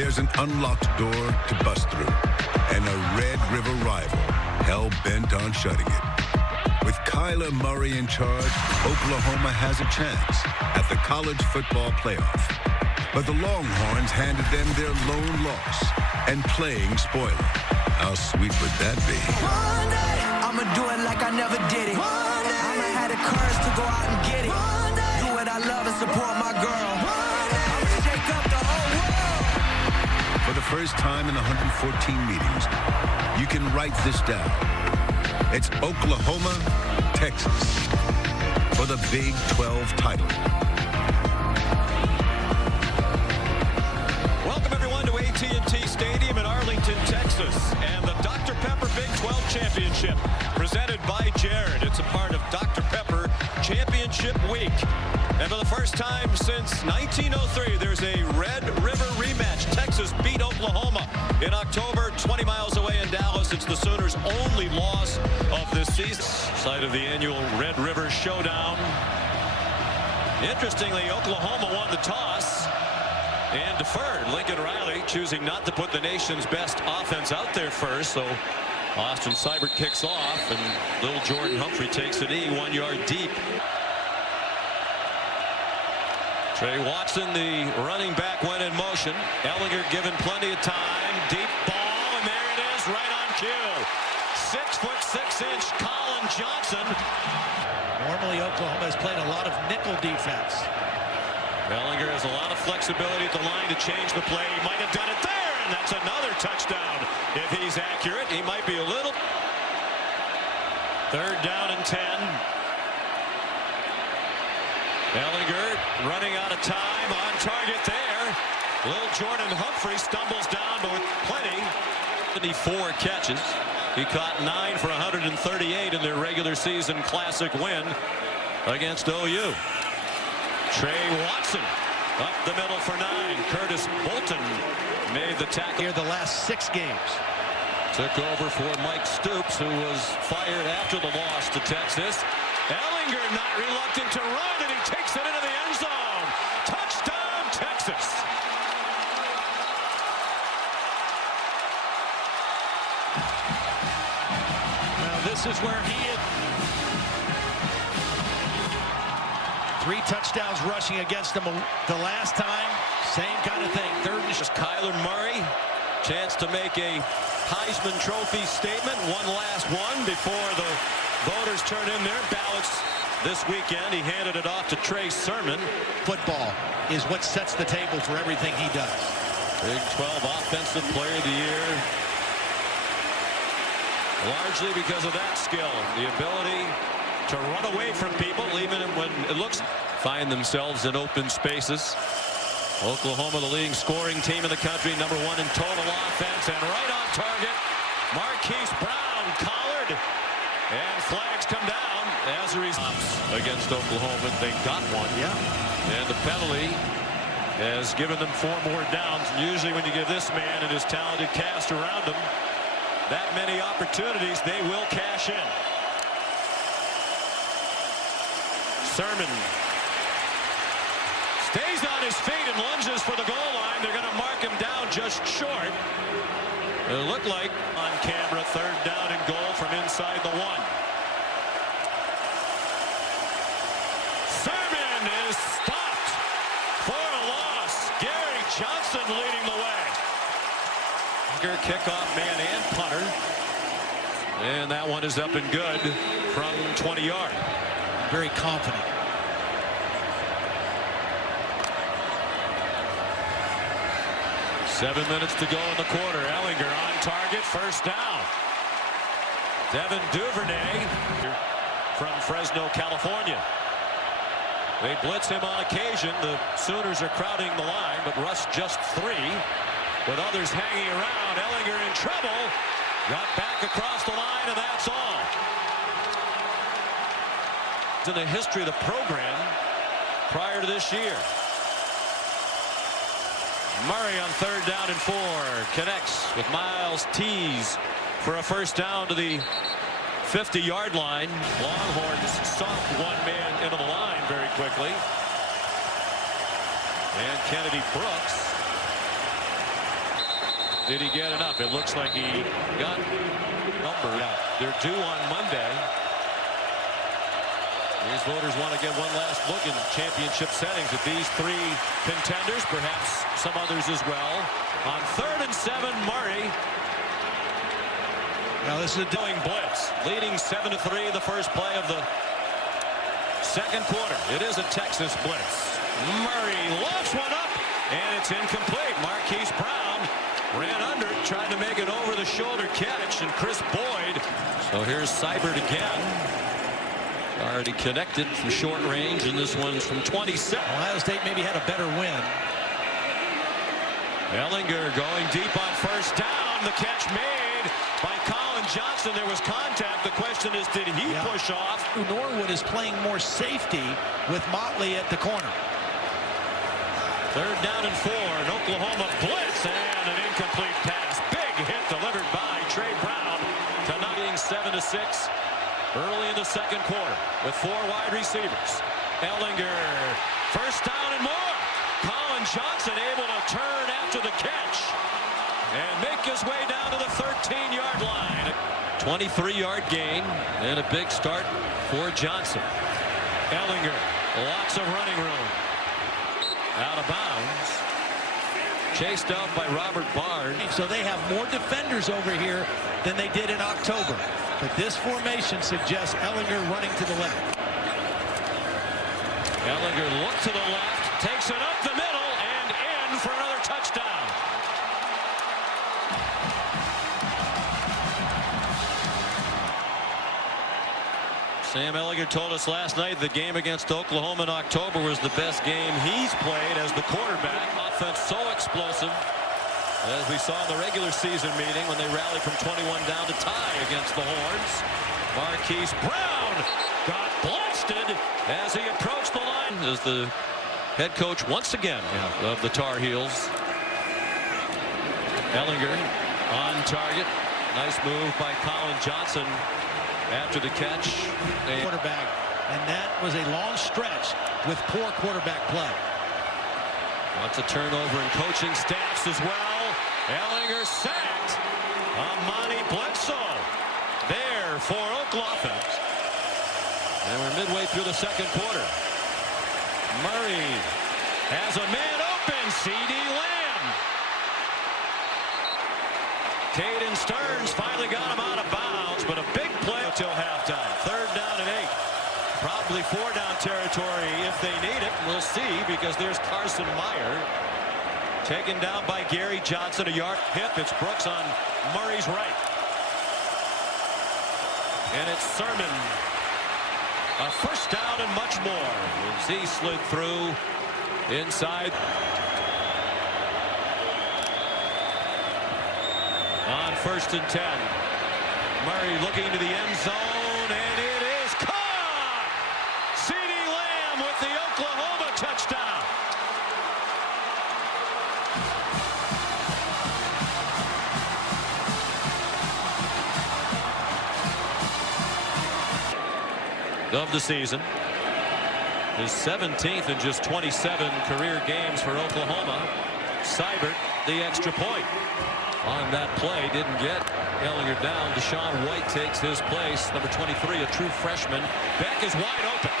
There's an unlocked door to bust through, and a Red River rival hell-bent on shutting it. With Kyler Murray in charge, Oklahoma has a chance at the college football playoff. But the Longhorns handed them their lone loss and playing spoiler. How sweet would that be? One day, I'ma do it like I never did it. One day, I'ma have the courage to go out and get it. One day, do what I love and support my girl. One day, I'ma shake up the whole world. For the first time in 114 meetings, you can write this down. It's Oklahoma, Texas for the Big 12 title. Welcome, everyone, to AT&T Stadium in Arlington, Texas, and the Dr. Pepper Big 12 Championship, presented by Jared. It's a part of Dr. Pepper Championship Week. And for the first time since 1903, there's a Red River rematch. Texas beat Oklahoma in October, 20 miles away in Dallas. It's the Sooners' only loss of this season. Site of the annual Red River Showdown. Interestingly, Oklahoma won the toss and deferred. Lincoln Riley choosing not to put the nation's best offense out there first. So Austin Seibert kicks off, and little Jordan Humphrey takes a knee 1 yard deep. Trey Watson, the running back, went in motion. Ehlinger given plenty of time. Deep ball, and there it is, right on cue. 6'6" Colin Johnson. Normally, Oklahoma has played a lot of nickel defense. Ehlinger has a lot of flexibility at the line to change the play. He might have done it there, and that's another touchdown. If he's accurate, he might be a little. 3rd down and 10. Ehlinger running out of time, on target there. Little Jordan Humphrey stumbles down, but with plenty. 74 catches. He caught 9 for 138 in their regular season classic win against OU. Trey Watson up the middle for 9. Curtis Bolton made the tackle. Here the last 6 games. Took over for Mike Stoops, who was fired after the loss to Texas. Ehlinger not reluctant to run, and he takes it into the end zone. Touchdown, Texas. Now this is where he is. 3 touchdowns rushing against them the last time. Same kind of thing. 3rd and Kyler Murray, chance to make a Heisman Trophy statement. One last one before the voters turn in their ballots this weekend. He handed it off to Trey Sermon. Football is what sets the table for everything he does. Big 12 Offensive Player of the Year. Largely because of that skill, the ability to run away from people, even when it looks. Find themselves in open spaces. Oklahoma, the leading scoring team in the country, #1 in total offense, and right on target, Marquise Brown collared, and flags come down as a result against Oklahoma. They got one, and the penalty has given them 4 more downs. Usually when you give this man and his talented cast around him that many opportunities, they will cash in. Sermon stays on his feet and lunges for the goal line. They're going to mark him down just short. It looked like on camera, 3rd down and goal from inside the 1. Sermon is stopped for a loss. Gary Johnson leading the way. Kickoff man and punter. And that one is up and good from 20 yards. Very confident. Seven minutes to go in the quarter. Ehlinger on target, 1st down. Devin Duvernay from Fresno, California. They blitz him on occasion. The Sooners are crowding the line, but Russ just 3 with others hanging around. Ehlinger in trouble. Got back across the line, and that's all. In the history of the program prior to this year. Murray on 3rd down and 4 connects with Miles Tees for a 1st down to the 50-yard line. Longhorns sunk 1 man into the line very quickly. And Kennedy Brooks Did he get enough? It looks like he got numbered. They're due on Monday. These voters want to get one last look in championship settings at these three contenders, perhaps some others as well. On 3rd and 7, Murray. Now this is a Doing blitz, leading 7-3 the first play of the second quarter. It is a Texas blitz. Murray lofts one up, and it's incomplete. Marquise Brown ran under it, tried to make an over-the-shoulder catch, and Chris Boyd. So here's Seibert again. Already connected from short range, and this one's from 27. Ohio State maybe had a better win. Ehlinger going deep on first down. The catch made by Colin Johnson. There was contact. The question is, did he push off? Norwood is playing more safety with Motley at the corner. 3rd down and 4. An Oklahoma blitz and an incomplete pass. Big hit delivered by Trey Brown. To being 7-6 early in the second quarter with 4 wide receivers. Ehlinger, first down and more. Colin Johnson able to turn after the catch and make his way down to the 13-yard line. 23-yard gain and a big start for Johnson. Ehlinger, lots of running room. Out of bounds. Chased out by Robert Barnes. So they have more defenders over here than they did in October. But this formation suggests Ehlinger running to the left. Ehlinger looked to the left, takes it up the middle, and in for another touchdown. Sam Ehlinger told us last night the game against Oklahoma in October was the best game he's played as the quarterback. Offense so explosive, as we saw in the regular season meeting when they rallied from 21 down to tie against the Horns. Marquise Brown got blasted as he approached the line as the head coach once again of the Tar Heels. Ehlinger on target. Nice move by Colin Johnson after the catch. Quarterback, and that was a long stretch with poor quarterback play. Lots of turnover in coaching staffs as well. Ehlinger sacked. Amani Bledsoe there for Oklahoma. And we're midway through the second quarter. Murray has a man open. C.D. Lamb. Caden Stearns finally got him out of bounds, but a big play until halftime. 3rd down and 8. Probably 4-down territory if they need it. We'll see, because there's Carson Meyer. Taken down by Gary Johnson, a yard hip. It's Brooks on Murray's right. And it's Sermon. A first down and much more. As he slid through inside. On 1st and 10. Murray looking to the end zone, and it is caught! C.D. Lamb with the Oklahoma touchdown. Of the season. His 17th in just 27 career games for Oklahoma. Seibert, the extra point. On that play, didn't get Ehlinger down. Deshaun White takes his place. Number 23, a true freshman. Beck is wide open.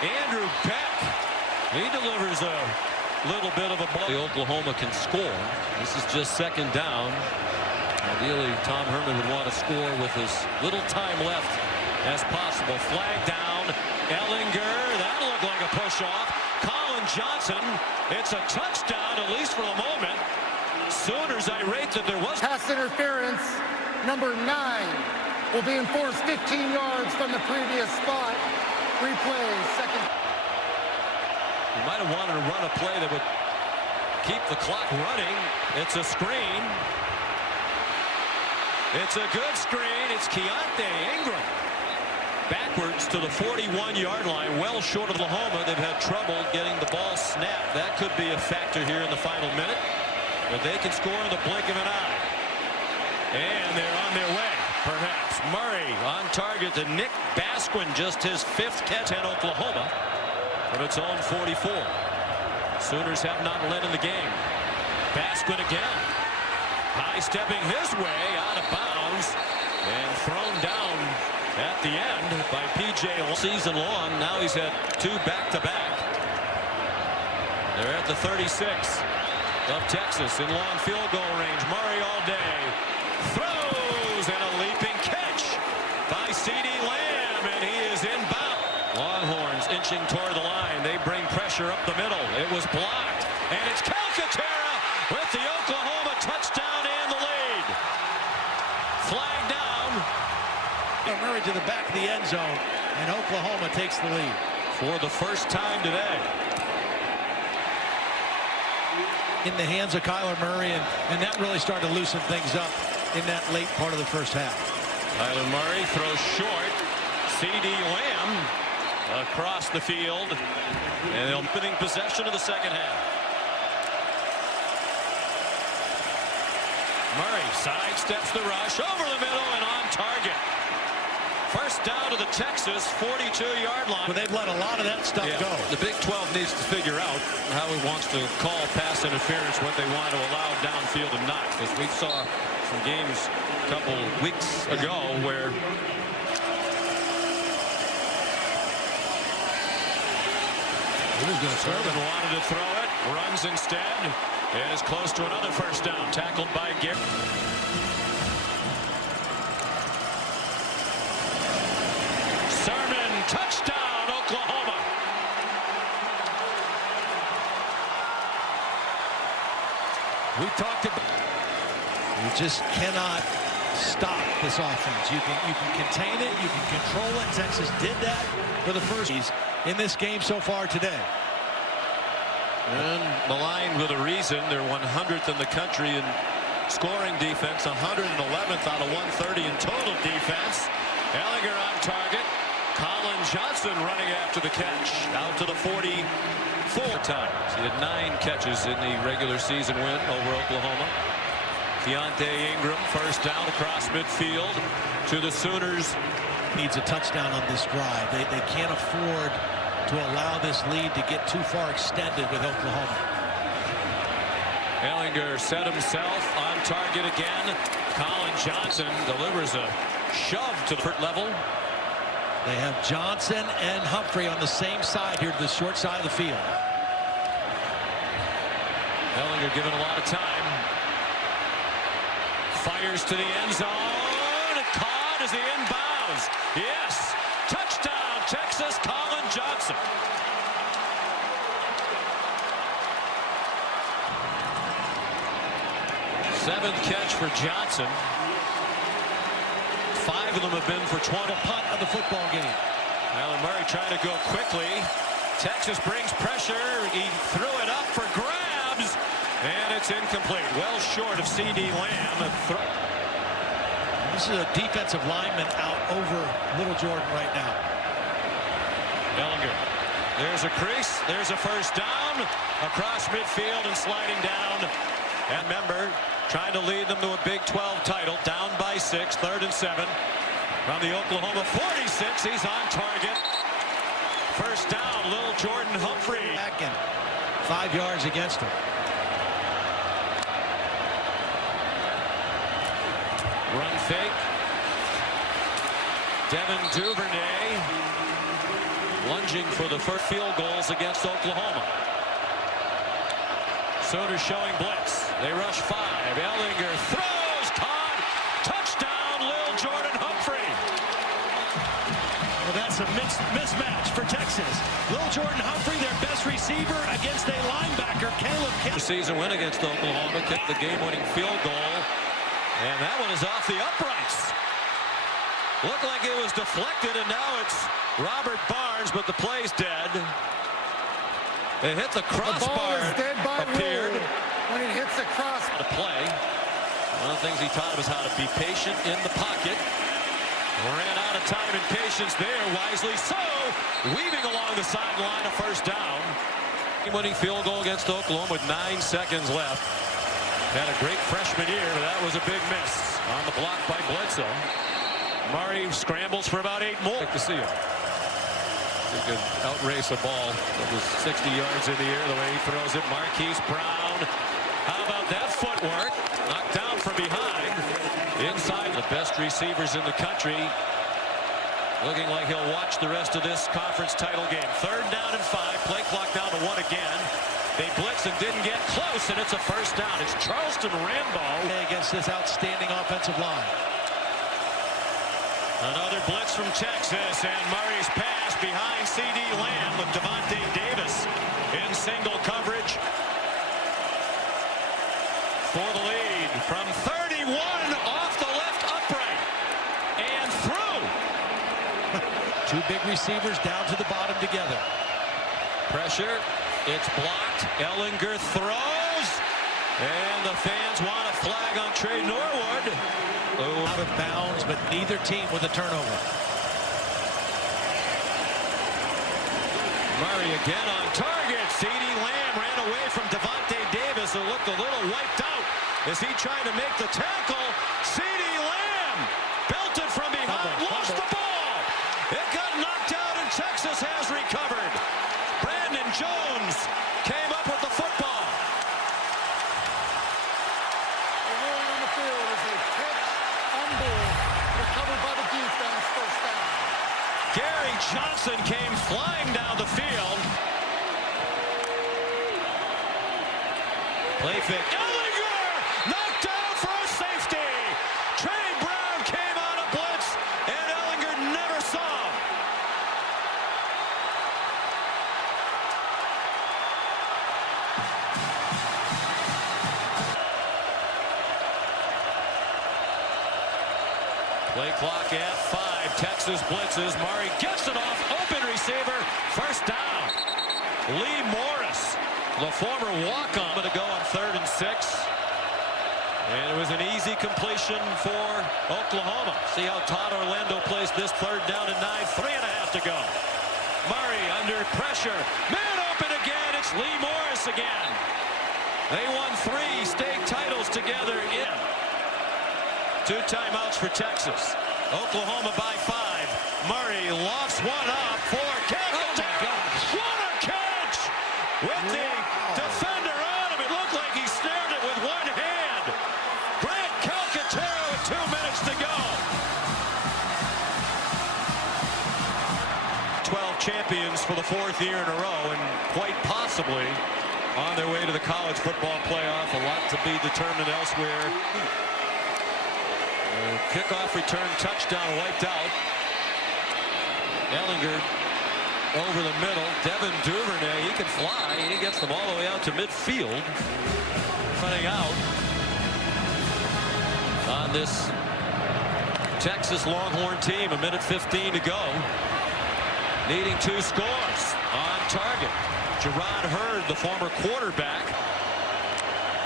Andrew Beck. He delivers a little bit of a ball. Oklahoma can score. This is just 2nd down. Ideally, Tom Herman would want to score with as little time left as possible. Flag down. Ehlinger. That looked like a push-off. Colin Johnson. It's a touchdown, at least for the moment. Sooners irate that there was pass interference. Number 9 will be enforced 15 yards from the previous spot. Replay, second. You might have wanted to run a play that would keep the clock running. It's a screen. It's a good screen. It's Keontae Ingram. Backwards to the 41-yard line, well short of Oklahoma. They've had trouble getting the ball snapped. That could be a factor here in the final minute. But they can score in the blink of an eye. And they're on their way, perhaps. Murray on target to Nick Basquin, just his 5th catch at Oklahoma from its own 44. Sooners have not led in the game. Basquin again. High sidestepping his way out of bounds and thrown down at the end by P.J. Season long. Now he's had 2 back-to-back. They're at the 36 of Texas in long field goal range. Murray all day throws, and a leaping catch by CeeDee Lamb, and he is inbound. Longhorns inching toward the line. They bring pressure up the middle. It was blocked, and it's Calcaterra with the Oklahoma touchdown and the lead. Flag down. Murray to the back of the end zone, and Oklahoma takes the lead For the first time today. In the hands of Kyler Murray, and that really started to loosen things up in that late part of the first half. Kyler Murray throws short. CeeDee Lamb across the field, and opening possession of the second half. Murray sidesteps the rush over the middle and on target. First down to the Texas 42-yard line. But they've let a lot of that stuff go. The Big 12 needs to figure out how it wants to call pass interference, what they want to allow downfield and not. Because we saw some games a couple weeks ago where Sermon wanted to throw it, runs instead, and is close to another first down. Tackled by Garrett. Sermon, touchdown, Oklahoma. We talked about you just cannot stop this offense. You can contain it, you can control it. Texas did that for the first in this game so far today. And maligned with a reason. They're 100th in the country in scoring defense, 111th out of 130 in total defense. Ehlinger on target. Colin Johnson running after the catch. Out to the 44 times. He had 9 catches in the regular season win over Oklahoma. Keontae Ingram first down across midfield to the Sooners. Needs a touchdown on this drive. They can't afford to allow this lead to get too far extended with Oklahoma. Ehlinger set himself on target again. Colin Johnson delivers a shove to the level. They have Johnson and Humphrey on the same side here to the short side of the field. Ehlinger given a lot of time. Fires to the end zone. Caught as he inbounds. Yes. Touchdown, Texas. Colin Johnson. Seventh catch for Johnson. 5 of them have been for 20. Punt of the football game. Kyler Murray trying to go quickly. Texas brings pressure. He threw it up for grabs, and it's incomplete. Well short of CeeDee Lamb. This is a defensive lineman out over Little Jordan right now. Ehlinger. There's a crease. There's a first down across midfield and sliding down. And member trying to lead them to a Big 12 title. Down by 6. 3rd and 7. From the Oklahoma 46. He's on target. First down. Little Jordan Humphrey. Back in 5 yards against him. Run fake. Devin Duvernay lunging for the first field goals against Oklahoma. Sooners showing blitz. They rush 5. Ehlinger throws. Caught. Touchdown, Lil Jordan Humphrey. Well, that's a mismatch for Texas. Lil Jordan Humphrey, their best receiver, against a linebacker, Caleb Kemp. Season win against Oklahoma. Kicked the game-winning field goal. And that one is off the uprights. Looked like it was deflected, and now it's Robert Barnes, but the play's dead. It hit the crossbar. The ball is dead by appeared. rule when it hits the cross. To play. One of the things he taught him is how to be patient in the pocket. Ran out of time and patience there, wisely so. Weaving along the sideline, a first down. Winning field goal against Oklahoma with 9 seconds left. Had a great freshman year, but that was a big miss on the block by Bledsoe. Murray scrambles for about 8 more. Like to see him. He could outrace a ball that was 60 yards in the air the way he throws it. Marquise Brown. How about that footwork? Knocked down from behind. best receivers in the country. Looking like he'll watch the rest of this conference title game. 3rd down and 5. Play clock down to 1 again. They blitz and didn't get close, and it's a 1st down. It's Charleston Rambo against this outstanding offensive line. Another blitz from Texas, and Murray's pass behind C.D. Lamb with Devontae Davis in single coverage for the lead from 31 off the left upright and through. 2 big receivers down to the bottom together. Pressure. It's blocked. Ehlinger throws. And the fans want a flag on Trey Norwood. Oh, out of bounds, but neither team with a turnover. Murray again on target. C.D. Lamb ran away from Devontae Davis, who looked a little wiped out as he tried to make the tackle. C.D. Lamb belted from behind, lost the ball. It got knocked out, and Texas has recovered. Brandon Jones came up with the football. The ruling on the field is a catch on ball, recovered by the defense, 1st down. Gary Johnson came flying down the field. Play fake. Ehlinger knocked down for a safety. Trey Brown came out of blitz, and Ehlinger never saw him. Play clock at 5. Texas blitzes. Murray gets it off. Open receiver. 1st down. Lee Morris, the former walk-on, to go on 3rd and 6. And it was an easy completion for Oklahoma. See how Todd Orlando plays this 3rd down and 9. 3.5 to go. Murray under pressure. Man open again. It's Lee Morris again. They won 3 state titles together in 2 timeouts for Texas. Oklahoma by 5. Murray lofts one up for Calcaterra. What a catch! With the defender on him, it looked like he snared it with one hand. Grant Calcaterra with 2 minutes to go. 12 champions for the 4th year in a row, and quite possibly on their way to the college football playoff. A lot to be determined elsewhere. Kickoff return touchdown wiped out. Ehlinger over the middle. Devin Duvernay, he can fly. He gets them all the way out to midfield. Running out on this Texas Longhorn team. 1:15 to go. Needing 2 scores on target. Gerard Hurd, the former quarterback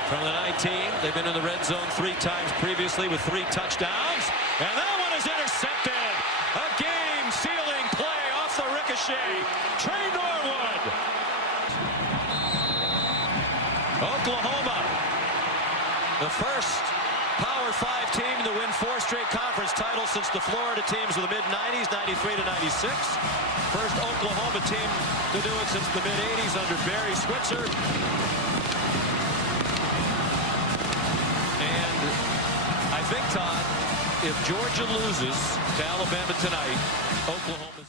from the 19. They've been in the red zone 3 times previously with 3 touchdowns. And that one is intercepted. A game-sealing play off the ricochet. Trey Norwood. Oklahoma, the first Power 5 team to win 4 straight conference titles since the Florida teams of the mid-90s, 93 to 96. First Oklahoma team to do it since the mid-80s under Barry Switzer. I think, Todd, if Georgia loses to Alabama tonight, Oklahoma's